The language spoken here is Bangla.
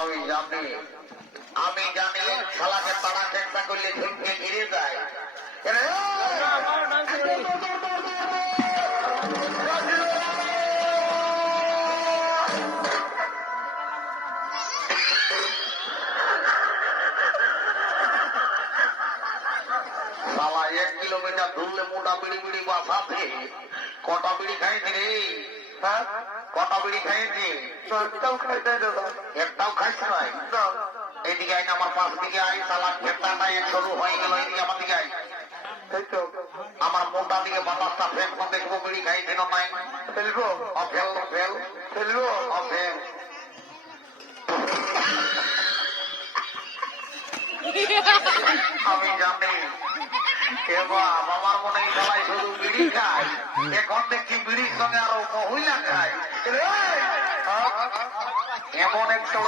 আমি জানি শালাকে তারা চেষ্টা করলে ঝুঁকে ঘিরে যায়। শালা 1 কিলোমিটার দূরলে মোটা বিড়ি বিড়ি বাসাতে কটা বিড়ি খাইছি রে? হ্যাঁ, কটা বিড়ি খাইছি? একটাও খাইতে একটাও খাইছি নাই। এদিকে আইন আমার পাশ দিকে আই, শালা খেতাটা শুরু হয়ে গেল। এদিকে আমার দিকে আই, আমার মোটা দিকে বাতাসটা ফেলবো, দেখবো বিড়ি খাইছি না নাই। ফেলবো ফেলবো ফেলবো ফেল। আমি জানি বাবার মনে সবাই শুধু বিড়ি খায়, এখন দেখছি বিড়ির সঙ্গে আরো মহিলা খায়। এমন একটা